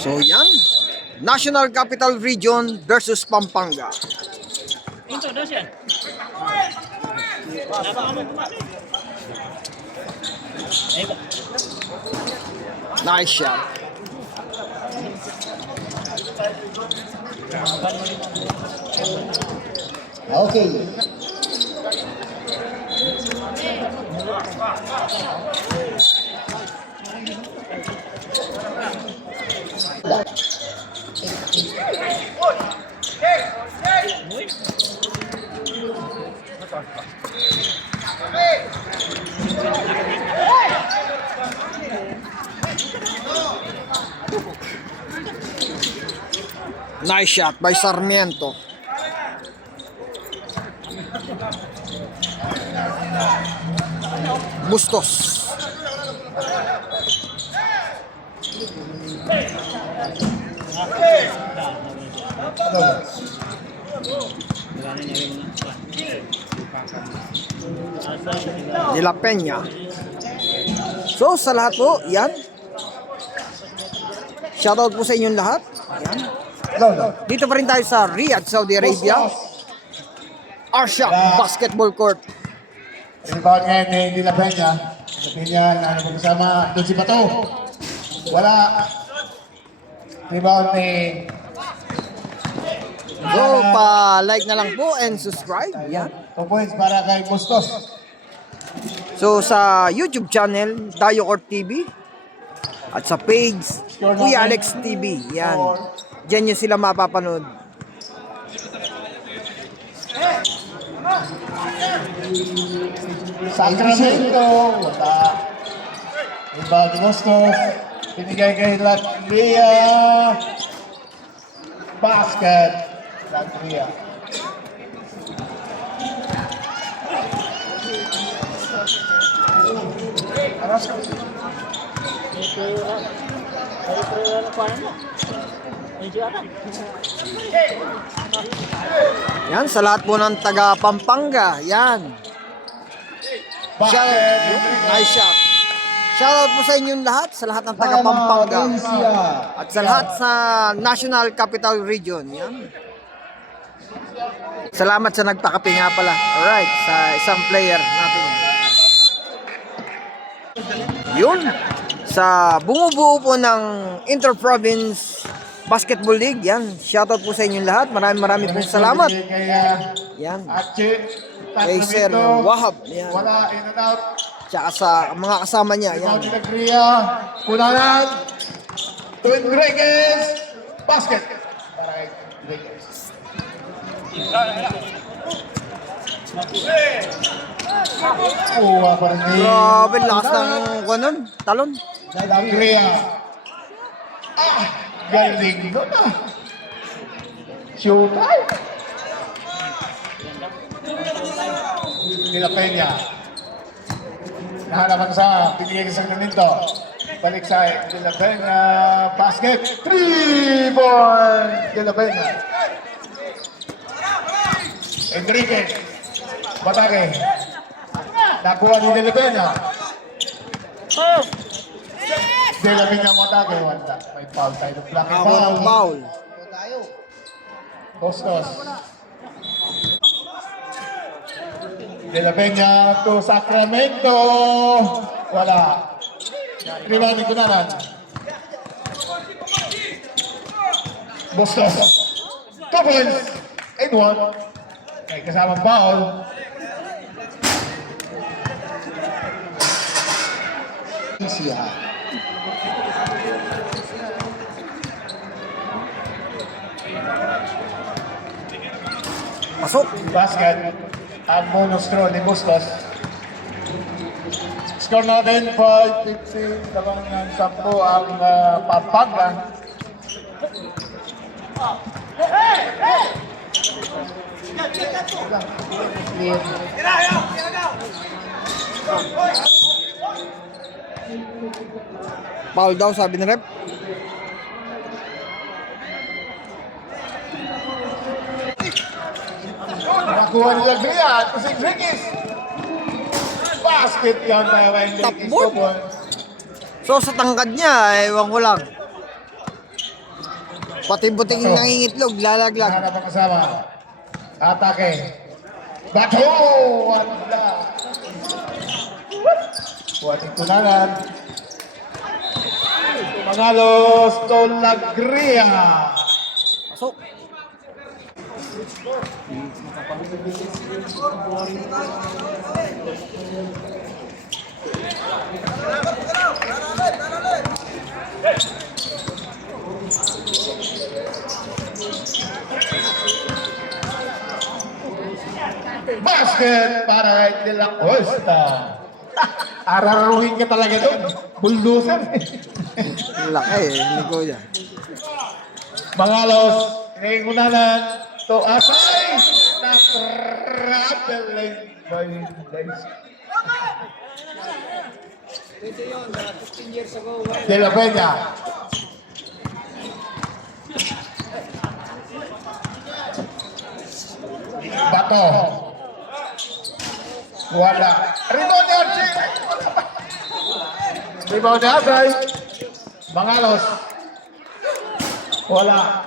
So yan, National Capital Region versus Pampanga. Nice shot. Okay. Nice shot by Sarmiento. Bustos. De La Peña. So sa lahat po, yan. Shoutout po sa inyong lahat. Yan. Dito pa rin tayo sa Riyadh, Saudi Arabia. Arsha Basketball Court. Rebound ngayon ni De La Peña. De La Peña, ano po kasama? Doon si Bato. Wala. Rebound ni... So, pa-like na lang po and subscribe. Yan. 2 points para kay Bustos. So, sa YouTube channel, Dayo Court TV. At sa page, Kuya Alex TV. Yan. Diyan nyo sila mapapanood. Sacramento. Wala. Rebound ni Bustos. Pinigay kay Latvia. Basket. Latvia. Yan, sa lahat po ng taga Pampanga. Yan. Nice shot. Shoutout po sa inyong lahat, sa lahat ng taga Pampanga. At sa lahat sa National Capital Region. Yan. Salamat sa nagpakape nga pala. Alright, sa isang player natin. Yun. Sa bumubuo po ng Inter-Province Basketball League. Yan. Shoutout po sa inyong lahat. Maraming pong salamat. Yan. Kay Sir Wahab. Yan. Wala, in and out. Tsaka sa mga kasama niya. Yan. Nagria, Punanan, Twin Enriquez, basket. Para kay Enriquez. Kuha pa rin ni Grabe, lakas ng kanon, talon. Nagria. Galing ko na. Shoot out. De La Peña. Nahalaman sa pinigay sa ganito. Balik sa De La Peña. Basket. 3-point. De La Peña. Enrique. Batake. Nakuha ni De La Peña. De La Peña Batake. Wala. May foul tayo. Blocking Ako ng foul. Bustos. De La Peña to Sacramento. Wala. Rebound ni Kunanan. Bustos. 2 points. 8-1. May kasamang foul. Siya. Pasok. Basket. Ang bonus throw ni Bustos. Score natin 5-15. Dalawang ng 10 ang Pampanga. Foul daw, sabi ni rep. Nakuha nila Gria at si Enriquez. Basket yan tayo kay Enriquez. Tapon. So sa tangkad niya, ewan ko lang. Pati buting nangingitlog, lalaglag. Hanap ang kasama. Atake. Bato! Wala. Buhating tunanan. Mangalos Tolagria. Pasok. Basket para De La Costa. Araruhin ka talaga doon. Bulldozer. Laki eh, hindi ko yan. Mangalos. Pinagkunanan. To Asay. Na-traveling by guys. De La Peña. Bato. Wala. Rebound ni Archie. Rebound ni Asay. Mangalos. Wala.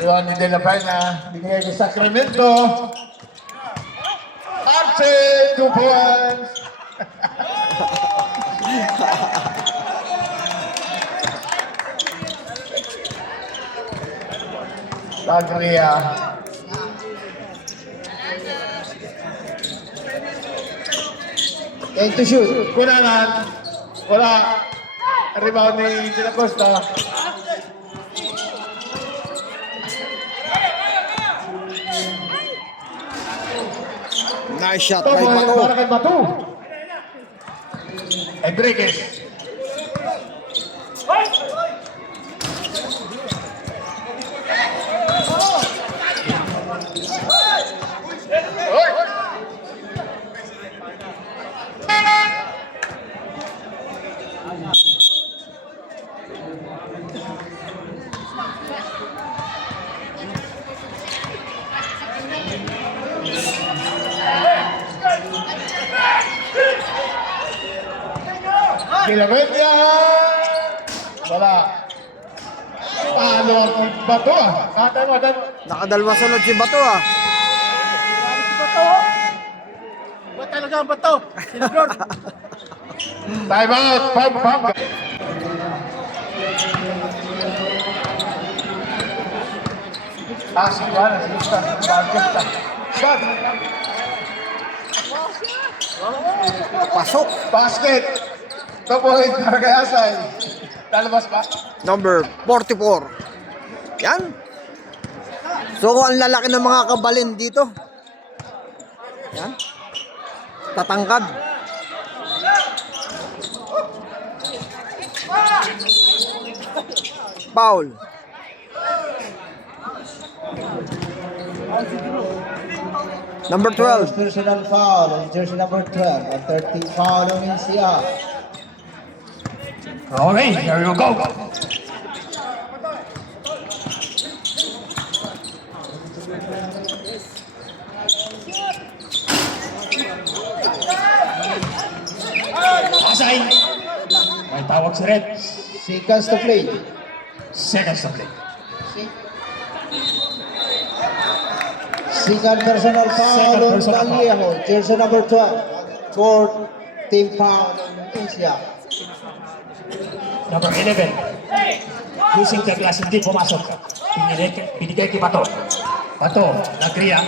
Rebound ni De La Peña. Binigay ni Sacramento. Archie, 2 points. Lagria. And to shoot. Kunanan. Wala. Rebound ni De La Costa. Nice shot 2 by points Bato. para kay Batu. Enriquez. Kilamedia. Wala. Paano ang Bato ah? Katay mo, Nakadalwa sunod si Bato ah. Ba talaga ang bato? Silver. time out. Pam. Ah, si Juan. Shot. Pasok. Basket. 2 points para kay Asay. Talabas ba? Number 44. Yan. So, ang lalaki ng mga kabalin dito. Yan. Tatangkad. Foul. Number 12. Personal foul on jersey number 12 and 13 foul on NCR. Okay, here you go. Asay. May tawag si Red. Seconds to play. Seconds to play. Second personal foul Second on personal foul. Vallejo, jersey number 12. Fourth team foul on NCR. Number 11, using the glass, hindi pumasok. Binigay kay Bato. Bato, nagriya.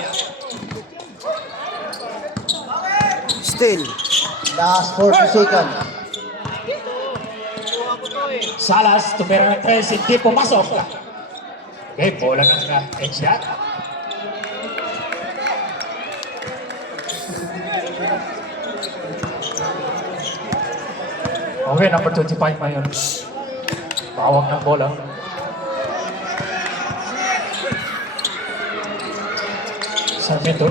Still. Last 40 seconds. Salas, tumira ng 3, hindi pumasok. Okay, bola ng headshot. Okay, number 25 ngayon. Bawag ng bola. Sarmiento.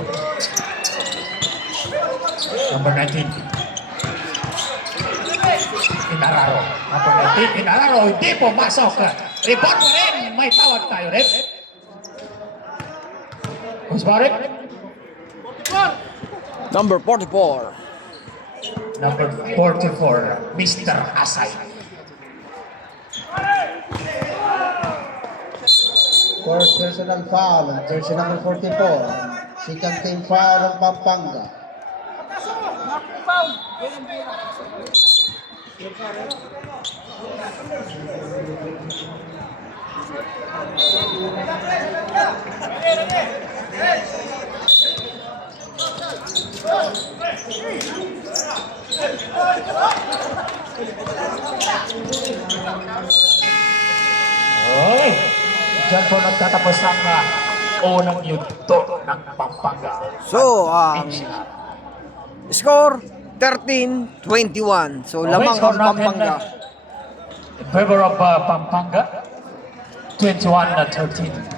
Number 19. Inararo. Number 19. Inararo. Hindi pumasok. Report mo rin. May tawag tayo, Rep. Who's Barrett? Number 44. Number 44, Mr. Asay. First personal foul on jersey number 44. Second team foul ng Pampanga. Oy! Diyan po nagtatapos ang unang yugto ng Pampanga. So, score 13-21. So, lamang ang Pampanga. In favor of Pampanga, 21-13.